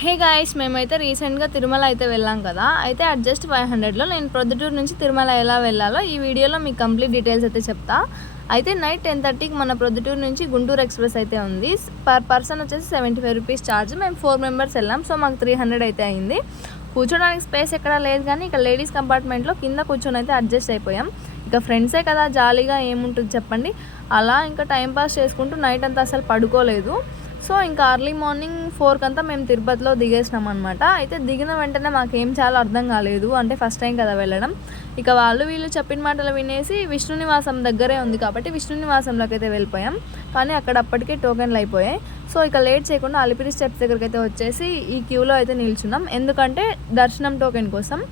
Hey guys, మేమైతే రీసెంట్గా తిరుమల అయితే వెళ్ళాం కదా. అయితే అట్ జస్ట్ 500లో నేను ప్రొద్దుటూరు నుంచి తిరుమల ఎలా వెళ్ళాలో ఈ వీడియోలో మీకు కంప్లీట్ డీటెయిల్స్ అయితే చెప్తా. అయితే నైట్ 10:30కి మన ప్రొద్దుటూరు నుంచి గుంటూరు ఎక్స్ప్రెస్ అయితే ఉంది. పర్ పర్సన్ వచ్చేసి 75 రూపీస్ ఛార్జ్. మేము 4 మెంబర్స్ వెళ్ళాం, సో మాకు 300 అయితే అయింది. కూర్చోడానికి స్పేస్ ఎక్కడా లేదు, కానీ ఇక లేడీస్ కంపార్ట్మెంట్లో కింద కూర్చొని అయితే అడ్జస్ట్ అయిపోయాం. ఇక ఫ్రెండ్సే కదా, జాలీగా ఏముంటుంది చెప్పండి. అలా ఇంకా టైంపాస్ చేసుకుంటూ నైట్ అంతా అసలు పడుకోలేదు. సో ఇంకా అర్లీ మార్నింగ్ 4 కంతా మేము తిరుపతిలో దిగేసినాం అనమాట. అయితే దిగిన వెంటనే మాకేం చాలా అర్థం కాలేదు, అంటే ఫస్ట్ టైం కదా వెళ్ళడం. ఇక వీళ్ళు చెప్పిన మాటలు వినేసి విష్ణు నివాసం దగ్గరే ఉంది కాబట్టి విష్ణు నివాసంలోకి అయితే వెళ్ళిపోయాం. కానీ అక్కడ అప్పటికే టోకెన్లు అయిపోయాయి. సో ఇక లేట్ చేయకుండా అలిపిరి స్టెప్స్ దగ్గరికి అయితే వచ్చేసి ఈ క్యూలో అయితే నిల్చున్నాం. ఎందుకంటే దర్శనం టోకెన్ కోసం.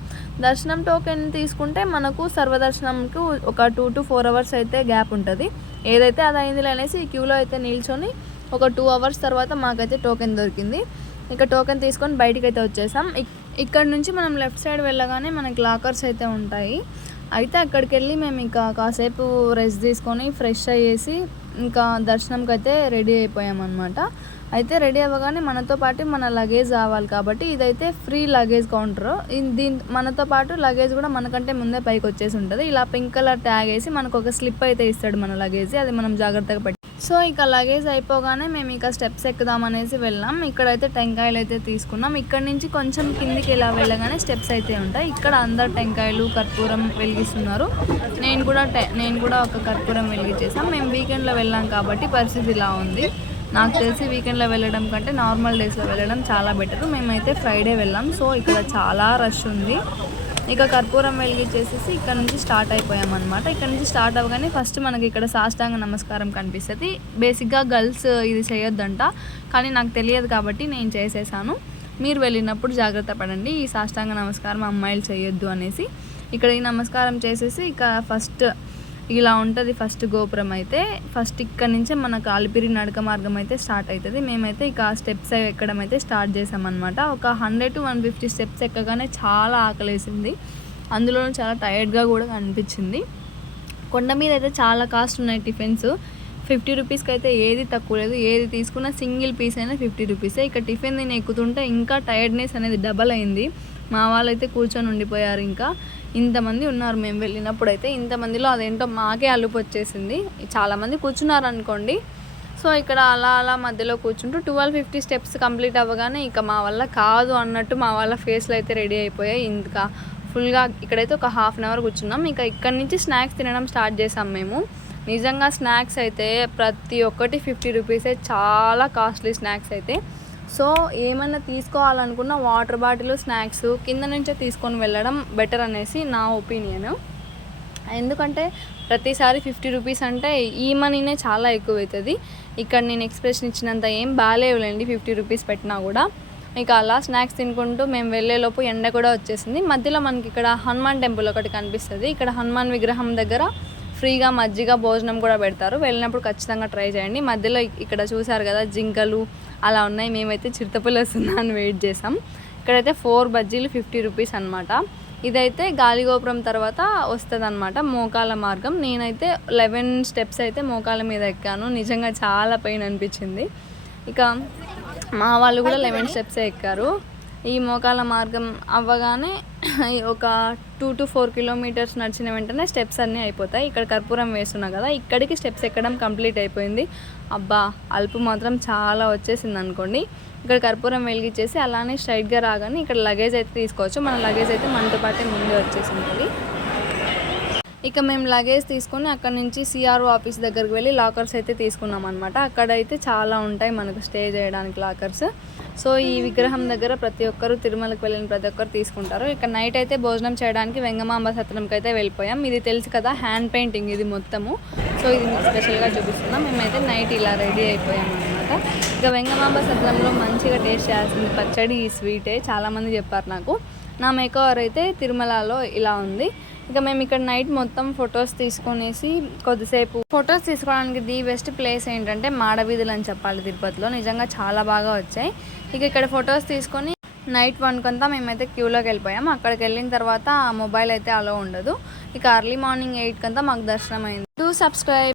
దర్శనం టోకెన్ తీసుకుంటే మనకు సర్వదర్శనంకు ఒక 2 to 4 అవర్స్ అయితే గ్యాప్ ఉంటుంది. ఏదైతే అది అయిందిలే అనేసి ఈ క్యూలో అయితే నిల్చొని ఒక 2 అవర్స్ తర్వాత మాకైతే టోకెన్ దొరికింది. ఇక టోకెన్ తీసుకొని బయటికి అయితే వచ్చేసాం. ఇక్కడ నుంచి మనం లెఫ్ట్ సైడ్ వెళ్ళగానే మనకి లాకర్స్ అయితే ఉంటాయి. అయితే అక్కడికి వెళ్ళి మేము ఇంకా కాసేపు రెస్ట్ తీసుకొని ఫ్రెష్ అయ్యేసి ఇంకా దర్శనంకి అయితే రెడీ అయిపోయామన్నమాట. అయితే రెడీ అవ్వగానే మనతో పాటు మన లగేజ్ రావాలి కాబట్టి ఇదైతే ఫ్రీ లగేజ్ కౌంటర్. మనతో పాటు లగేజ్ కూడా మనకంటే ముందే పైకి వచ్చేసి ఉంటుంది. ఇలా పింక్ కలర్ ట్యాగ్ వేసి మనకు ఒక స్లిప్ అయితే ఇస్తాడు మన లగేజ్, అది మనం జాగ్రత్తగా పెట్టి. సో ఇక లగేజ్ అయిపోగానే మేము ఇక స్టెప్స్ ఎక్కుదామనేసి వెళ్ళాం. ఇక్కడైతే టెంకాయలు అయితే తీసుకున్నాం. ఇక్కడ నుంచి కొంచెం కిందికి ఇలా వెళ్ళగానే స్టెప్స్ అయితే ఉంటాయి. ఇక్కడ అందరు టెంకాయలు కర్పూరం వెలిగిస్తున్నారు. నేను కూడా ఒక కర్పూరం వెలిగించేసాం. మేము వీకెండ్లో వెళ్ళాం కాబట్టి పరిస్థితి ఇలా ఉంది. నాకు తెలిసి వీకెండ్లో వెళ్ళడం కంటే నార్మల్ డేస్లో వెళ్ళడం చాలా బెటర్. మేమైతే ఫ్రైడే వెళ్ళాం. సో ఇక్కడ చాలా రష్ ఉంది. ఇక కర్పూరం వెలిగించేసేసి ఇక్కడ నుంచి స్టార్ట్ అయిపోయామన్నమాట. ఇక్కడ నుంచి స్టార్ట్ అవ్వగానే ఫస్ట్ మనకి ఇక్కడ సాష్టాంగ నమస్కారం కనిపిస్తుంది. బేసిక్గా గర్ల్స్ ఇది చేయొద్దంట, కానీ నాకు తెలియదు కాబట్టి నేను చేసేసాను. మీరు వెళ్ళినప్పుడు జాగ్రత్త పడండి, ఈ సాష్టాంగ నమస్కారం అమ్మాయిలు చేయొద్దు అనేసి. ఇక్కడ ఈ నమస్కారం చేసేసి ఇక ఫస్ట్ ఇలా ఉంటుంది. ఫస్ట్ గోపురం అయితే ఫస్ట్ ఇక్కడ నుంచే మనకు అలిపిరి నడక మార్గం అయితే స్టార్ట్ అవుతుంది. మేమైతే ఇక స్టెప్స్ ఎక్కడం అయితే స్టార్ట్ చేసామన్నమాట. ఒక 100 to 150 స్టెప్స్ ఎక్కగానే చాలా ఆకలేసింది. అందులోనూ చాలా టైర్డ్గా కూడా అనిపించింది. కొండ మీద అయితే చాలా కాస్ట్ ఉన్నాయి టిఫిన్స్. 50 రూపీస్కి అయితే ఏది తక్కువ లేదు. ఏది తీసుకున్నా సింగిల్ పీస్ అయినా 50 రూపీసే. ఇక టిఫిన్ నేను ఎక్కుతుంటే ఇంకా టైర్డ్నెస్ అనేది డబల్ అయింది. మా వాళ్ళైతే కూర్చొని ఉండిపోయారు. ఇంకా ఇంతమంది ఉన్నారు మేము వెళ్ళినప్పుడు అయితే. ఇంతమందిలో అదేంటో మాకే అలుపు వచ్చేసింది. చాలామంది కూర్చున్నారు అనుకోండి. సో ఇక్కడ అలా మధ్యలో కూర్చుంటూ 1250 స్టెప్స్ కంప్లీట్ అవ్వగానే ఇక మా వల్ల కాదు అన్నట్టు మా వాళ్ళ ఫేస్లో అయితే రెడీ అయిపోయాయి. ఇంకా ఫుల్గా ఇక్కడైతే ఒక హాఫ్ అన్ అవర్ కూర్చున్నాం. ఇంకా ఇక్కడ నుంచి స్నాక్స్ తినడం స్టార్ట్ చేసాం మేము. నిజంగా స్నాక్స్ అయితే ప్రతి ఒక్కటి 50 రూపీసే, చాలా కాస్ట్లీ స్నాక్స్ అయితే. సో ఏమన్నా తీసుకోవాలనుకున్న వాటర్ బాటిల్, స్నాక్స్ కింద నుంచే తీసుకొని వెళ్ళడం బెటర్ అనేసి నా ఒపీనియన్. ఎందుకంటే ప్రతిసారి 50 రూపీస్ అంటే ఈ మనీనే చాలా ఎక్కువ అవుతుంది. ఇక్కడ నేను ఎక్స్ప్రెషన్ ఇచ్చినంత ఏం బాగాలేవులేండి 50 రూపీస్ పెట్టినా కూడా. ఇక అలా స్నాక్స్ తినుకుంటూ మేము వెళ్ళేలోపు ఎండ కూడా వచ్చేసింది. మధ్యలో మనకి ఇక్కడ హనుమాన్ టెంపుల్ ఒకటి కనిపిస్తుంది. ఇక్కడ హనుమాన్ విగ్రహం దగ్గర ఫ్రీగా మజ్జిగ భోజనం కూడా పెడతారు. వెళ్ళినప్పుడు ఖచ్చితంగా ట్రై చేయండి. మధ్యలో ఇక్కడ చూసారు కదా జింకలు అలా ఉన్నాయి. మేమైతే చిరుతపులి వస్తుందా అని వెయిట్ చేసాం. ఇక్కడైతే 4 బజ్జీలు 50 రూపీస్ అనమాట. ఇదైతే గాలిగోపురం తర్వాత వస్తుంది అనమాట మోకాల మార్గం. నేనైతే 11 స్టెప్స్ అయితే మోకాల మీద ఎక్కాను. నిజంగా చాలా పెయిన్ అనిపించింది. ఇక మా వాళ్ళు కూడా 11 స్టెప్సే ఎక్కారు. ఈ మోకాల మార్గం అవ్వగానే ఒక 2 to 4 కిలోమీటర్స్ నడిచిన వెంటనే స్టెప్స్ అన్నీ అయిపోతాయి. ఇక్కడ కర్పూరం వేస్తున్నా కదా, ఇక్కడికి స్టెప్స్ ఎక్కడం కంప్లీట్ అయిపోయింది. అబ్బా అలుపు మాత్రం చాలా వచ్చేసింది అనుకోండి. ఇక్కడ కర్పూరం వెలిగించేసి అలానే స్ట్రైట్గా రాగానే ఇక్కడ లగేజ్ అయితే తీసుకోవచ్చు. మన లగేజ్ అయితే మనతో పాటే ముందే వచ్చేసి ఉంటుంది. ఇక మేము లగేజ్ తీసుకొని అక్కడ నుంచి సిఆర్ఓ ఆఫీస్ దగ్గరికి వెళ్ళి లాకర్స్ అయితే తీసుకున్నాం అనమాట. అక్కడైతే చాలా ఉంటాయి మనకు స్టే చేయడానికి లాకర్స్. సో ఈ విగ్రహం దగ్గర ప్రతి ఒక్కరు తిరుమలకు వెళ్ళిన ప్రతి ఒక్కరు తీసుకుంటారు. ఇక నైట్ అయితే భోజనం చేయడానికి వెంగమాంబ సత్రంకి అయితే వెళ్ళిపోయాం. ఇది తెలుసు కదా, హ్యాండ్ పెయింటింగ్ ఇది మొత్తము. సో ఇది మీకు స్పెషల్గా చూపిస్తున్నాం. మేమైతే నైట్ ఇలా రెడీ అయిపోయాం అనమాట. ఇక వెంగమాంబ సత్రంలో మంచిగా టేస్ట్ చేయాల్సింది పచ్చడి, ఈ స్వీటే చాలామంది చెప్పారు నాకు. నా మేకవర్ అయితే తిరుమలలో ఇలా ఉంది. ఇక మేము ఇక్కడ నైట్ మొత్తం ఫొటోస్ తీసుకొనేసి కొద్దిసేపు ఫొటోస్ తీసుకోవడానికి ది బెస్ట్ ప్లేస్ ఏంటంటే మాడవీధులు అని చెప్పాలి తిరుపతిలో. నిజంగా చాలా బాగా వచ్చాయి. ఇక ఇక్కడ ఫొటోస్ తీసుకొని నైట్ 1 కంతా మేమైతే క్యూలోకి వెళ్ళిపోయాం. అక్కడికి వెళ్ళిన తర్వాత మొబైల్ అయితే అలో ఉండదు. ఇక అర్లీ మార్నింగ్ 8 కంతా మాకు దర్శనం అయింది. Do subscribe.